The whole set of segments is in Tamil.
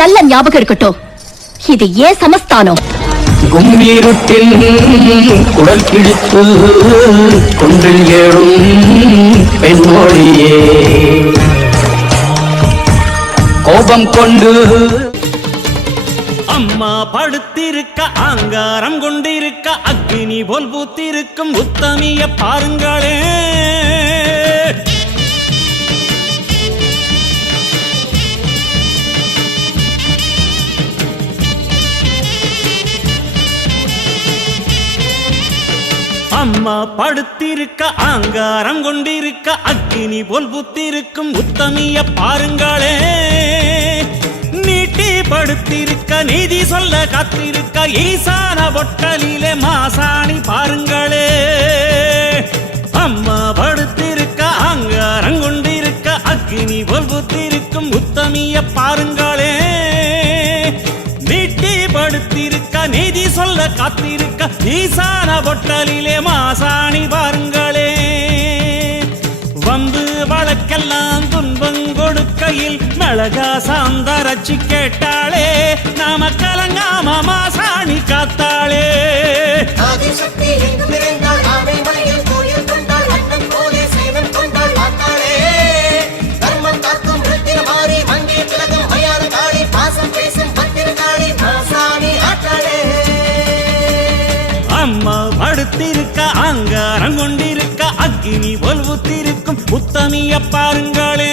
நல்ல ஞாபகம் இருக்கட்டும். இது ஏன் சமஸ்தானம்? கும்பீருட்டில் குடல் கிழித்து குன்றில் ஏழும் பெண்மொழியே. கோபம் கொண்டு அம்மா படுத்திருக்க ஆங்காரம் கொண்டிருக்க அக்னி போல் பூத்திருக்கும் உத்தமிய பாருங்களே அம்மா படுத்திருக்க ஆங்காரம் கொண்டிருக்க அக்னி போல் புத்திருக்கும் உத்தமிய பாருங்களே. நீட்டி படுத்திருக்க நீதி சொல்ல காத்திருக்க ஈசான பொட்டலிலே மாசாணி பாருங்களே. அம்மா படுத்திருக்க ஆங்காரம் கொண்டிருக்க அக்னி போல் புத்திருக்கும் உத்தமிய பாருங்கள். நீதி சொல்ல காத்திருக்க ஈசான பொட்டலிலே மாசாணி பாருங்களே. வந்து வழக்கெல்லாம் துன்பம் கொடுக்கையில் மிளகா சாந்தரச்சி கேட்டாளே நாம கலங்காம மாசாணி காத்தாளே. அம்மா படுத்திருக்க அங்காரம் கொண்டிருக்க அக்னி ஒல்வுத்திருக்கும் உத்தமிய பாருங்களே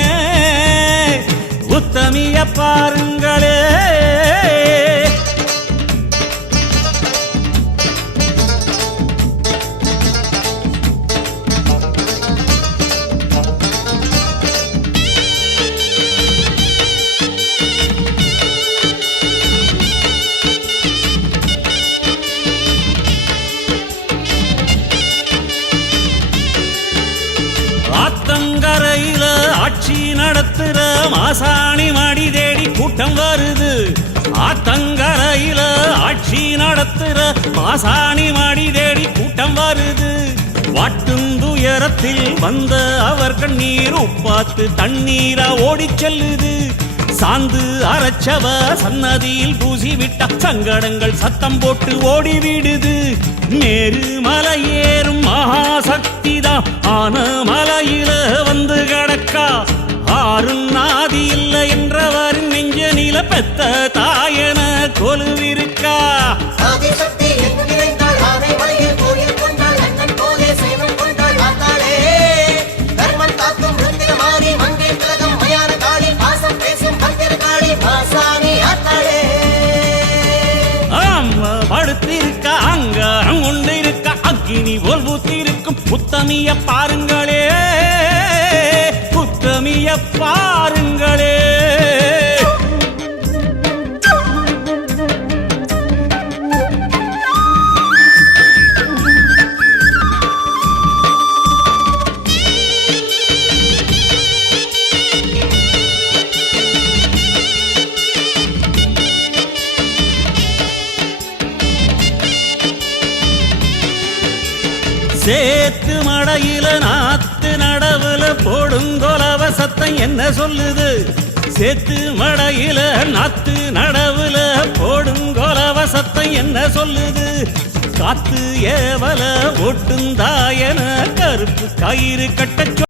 உத்தமிய பாருங்க. ஆசாணி மடி தேடி கூட்டம் வருது. ஆத்தங்கரையில ஆட்சி நடத்துற ஆசாணி மடி தேடி கூட்டம் வருது. வாட்டும் துயரத்தில் வந்த அவர் கண்ணீர் உப்பாத்து தண்ணீரா ஓடி செல்லுது. சாந்து அரைச்சவ சன்னதியில் பூசி விட்ட சங்கடங்கள் சத்தம் போட்டு ஓடி விடுது மேரு மலை ஏறும் மகாசக்திதான் ஆன மலையில வந்து கிடக்கா. ஆறும் பெத்த தாயன கொலுவிருக்கா? படுத்திருக்க அங்காரம் கொண்டிருக்க அக்கினி போல் பூத்திருக்கும் உத்தமிய பாருங்களே உத்தமிய பாருங்களே. சேத்து மடையில நாத்து நடவுல போடுங்கொலவ சத்தம் என்ன சொல்லுது? சேத்து மடையில நாத்து நடவுல போடுங்கொலவ சத்தம் என்ன சொல்லுது? காத்து ஏவல ஒட்டுந்தாயன கருப்பு கயிறு கட்ட